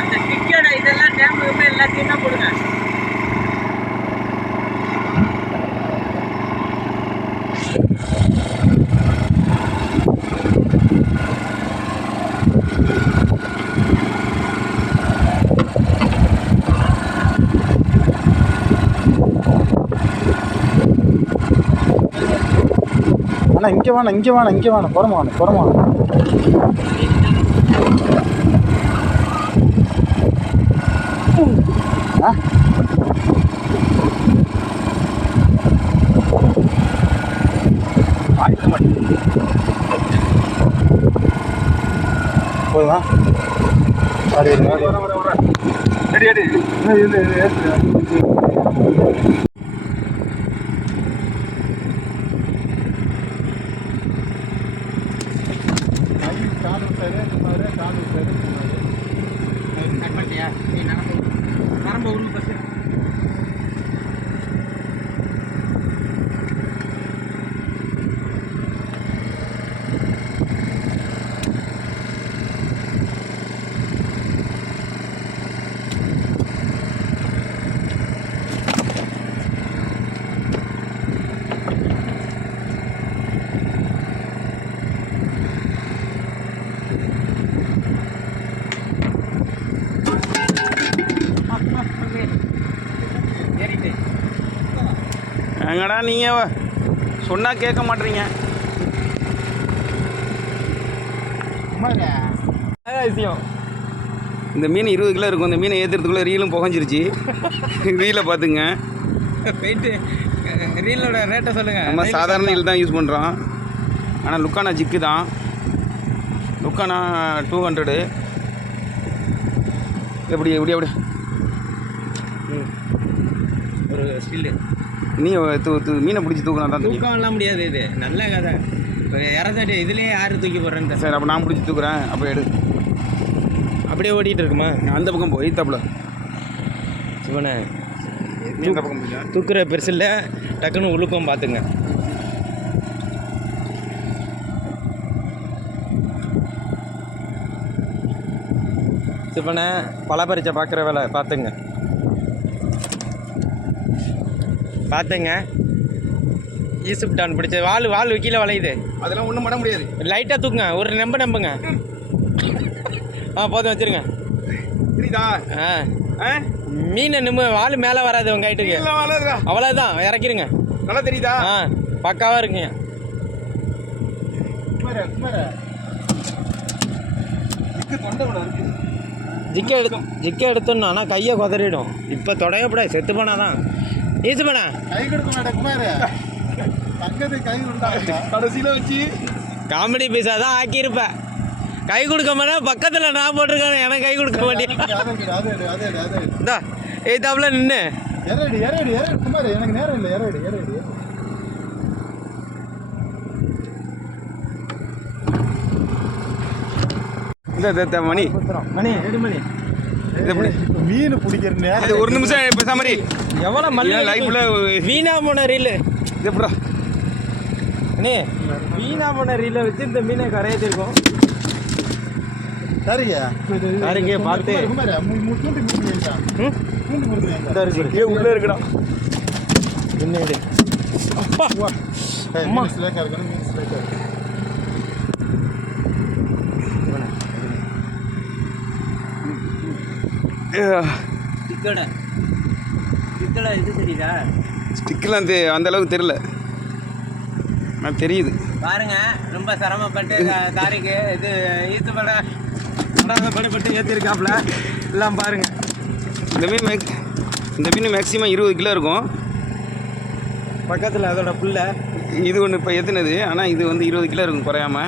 அந்த டிக்கெட் இதெல்லாம் டேமுமே எல்லாத்தையும் தான் போடுங்க. அண்ணா இங்கே வேணாம் புறமா போதுமா? கட் பண்ணிட்டியா? நீ நரம்பு உருள் பஸ். எங்கடா நீங்கள் சொன்னால் கேட்க மாட்டீங்க. விஷயம் இந்த மீன் 20 கிலோ இருக்கும். இந்த மீனை ஏற்றுறதுக்குள்ளே ரீலும் புகஞ்சிருச்சு. ரீலை பார்த்துங்க. போயிட்டு ரீலோட ரேட்டை சொல்லுங்கள். நம்ம சாதாரண ரீல் தான் யூஸ் பண்ணுறோம். ஆனால் லுக்கானா ஜிக்கு தான். லுக்கானா 200. எப்படி ஒரு ஸ்டில்லு நீ மீனை பிடிச்சி தூக்கினா தான் தெரியும். தூக்கம்லாம் முடியாது. இது நல்ல கதை. இப்போ இறந்தாட்டி இதுலேயே யார் தூக்கி போடுறேன்னு. சரி, அப்போ நான் பிடிச்சி தூக்குறேன். அப்போ எடு. அப்படியே ஓடிட்டு இருக்குமா? அந்த பக்கம் போய் தப்பில் சிவனை இந்த பக்கம் போய் தூக்குற பெருசில் டக்குன்னு உழுக்கம் பார்த்துங்க. சிவனை பலப்பரிச்சை பார்க்குற வேலை பார்த்துங்க. ஈசுப்டான் பிடிச்ச வால் கீழே வளையுது. அதெல்லாம் ஒன்றும் பண்ண முடியாது. லைட்டாக தூக்குங்க. ஒரு நம்புங்க. போதும் வச்சுருங்க. புரியுதா? மீனை வால் மேலே வராது உங்கள் ஹைட்டுக்கு. அவ்வளோதான், இறக்கிடுங்க. நல்லா தெரியுதா? பக்காவாக இருக்குங்க. ஜிக்க எடுத்தோன்னா ஆனால் கையை கொதறிடும். இப்போ தொடங்கப்படாது. செத்து போனாதான் ஈசு பண்ணா கடைசியில் வச்சு காமெடி பீஸாக தான் ஆக்கியிருப்பேன். கை கொடுக்க மாட்டேன். பக்கத்தில் நான் போட்டிருக்கேன். எனக்கு கை கொடுக்க மாட்டேன். இந்தா ஏத்தாப்புல நின்று எனக்கு நேரம் இல்லை. இந்த மணி மீன் பிடிக்கிற ஒரு நிமிஷம் பேச மாதிரி எவ்வளோ மல்லி லைஃப்ல வீணா போன ரீலு. இது எப்படா அண்ணே, வீணா போன ரீலை வச்சு இந்த மீனை கரையத்திருக்கோம். சரிங்க பார்த்து உள்ளே இருக்குடா. என்ன இது? அப்பா இது தெரியுதா? ஸ்டிக்கெலாம் அந்த அளவுக்கு தெரியல. நான் தெரியுது பாருங்க. ரொம்ப சிரமப்பட்டு தாரிக்கு இது ஈத்து படப்பட்டு ஏற்றிருக்காப்புல எல்லாம் பாருங்க. இந்த மீன் மேக்ஸிமம் 20 கிலோ இருக்கும். பக்கத்தில் அதோட புல்லை இது ஒன்று இப்போ ஏற்றுனது. ஆனால் இது 20 கிலோ இருக்கும் குறையாம.